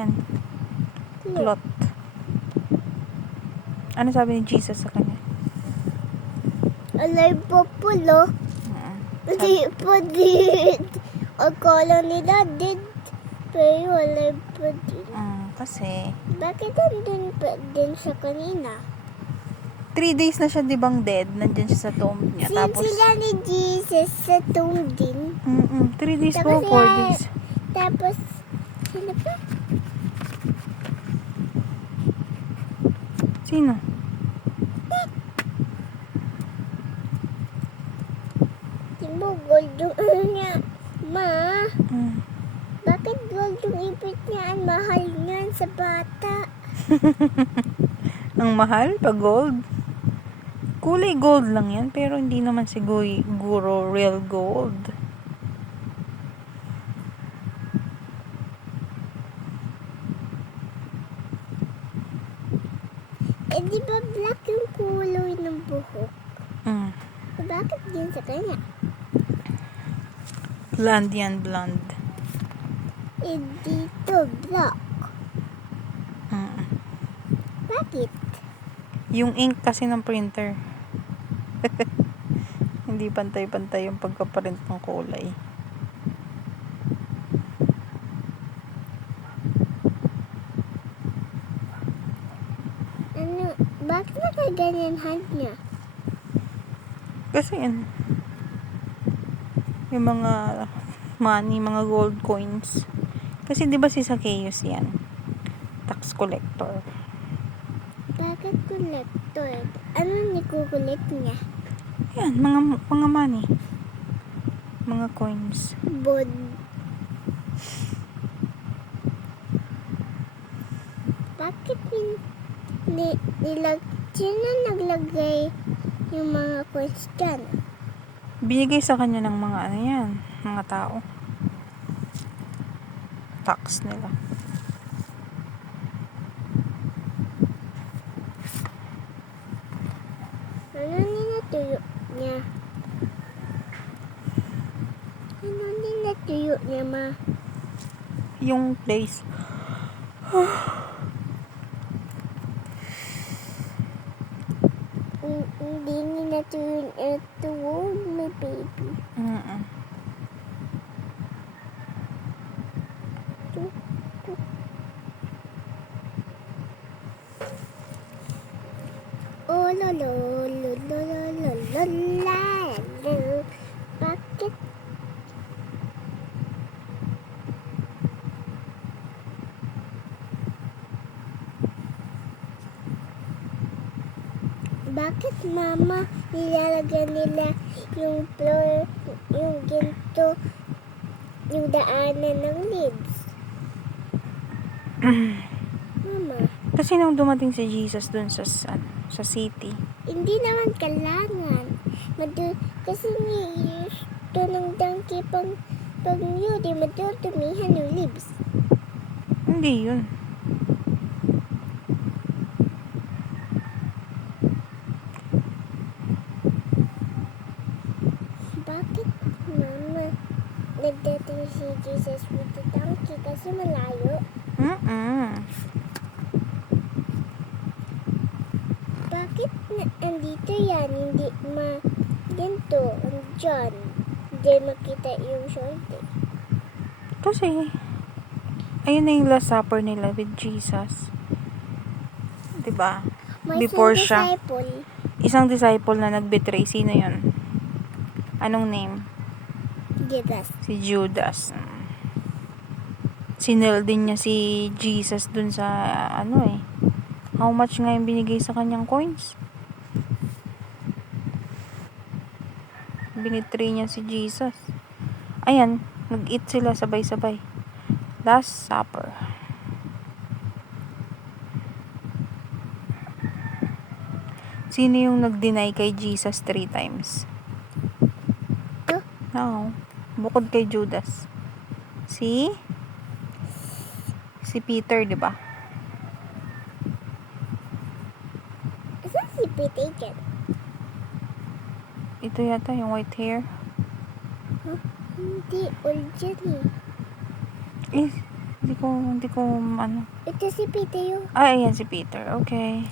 yan. Cloth. Ano sabi ni Jesus sa kanya? Alay po pulo. Di po din. Akala nila din. Pero wala po din. Kasi Bakit andun pa din sa kanina? 3 days na siya, di bang dead? Nandyan siya sa tomb niya. Tapos, Sila ni Jesus sa tomb din. 3 days Tapos po, 4 days. Tapos, sino pa? Sino? Sino gold yung ano niya? Ma, Mm. bakit gold yung ipit niya? Ang mahal niyan sa bata. Ang mahal pa gold. Kulay gold lang yan, pero hindi naman siguro real gold. Eh, di ba black yung kulay ng buhok? Mm. Bakit din sa kanya? Blonde yan, blonde. Eh, dito black. Mm. Bakit? Yung ink kasi ng printer. Hindi pantay-pantay yung pagkaprint ng kulay. Ano, bakit nakaganyan hand niya? Kasi yun, yung mga money, mga gold coins. Kasi di ba si Zacchaeus yan? Tax collector. Bakit collector? Ano nikukulit niya? Yan, mga money. Mga coins. Bod. Bakit sino naglagay yung mga coins dyan? Binigay sa kanya ng mga ano yan, mga tao. Tax nila. Ano ninatuyo niya? Ano ninatuyo niya, ma? Yung place. Hindi ninatuyo ito, my baby. Mm-mm. Oh, lolo, lolo, lolo, lolo, lolo. Bakit? Bakit, mama, nilalagyan nila yung floor, yung ginto, yung daanan ng leaves? Mama, Kasi nung dumating si Jesus dun sa city, hindi naman kailangan. Kasi may gusto ng donkey pang yun, madudumihan yung leaves. hindi yun. Bakit, mama, nagdating si Jesus with the donkey kasi malayo? Bakit andito yan, hindi ginto, andyan, hindi makita yung shorty? Kasi, ayun na yung last supper nila with Jesus. Diba? May Before isang siya. disciple, Isang disciple na nag-betray. Sino yun? Anong name? Judas. Si Judas. Sinel din niya si Jesus dun sa how much nga yung binigay sa kanyang coins? Binitray niya si Jesus. Ayan, nag-eat sila sabay-sabay. Last supper. Sino yung nag-deny kay Jesus 3 times? No. Bukod kay Judas. Si Peter, di ba? Saan si Peter dyan? Ito yata yung white hair. Huh? Hindi, old dyan eh. Eh, Hindi ko, ano. Ito si Peter yun. Ay, ayan si Peter. Okay.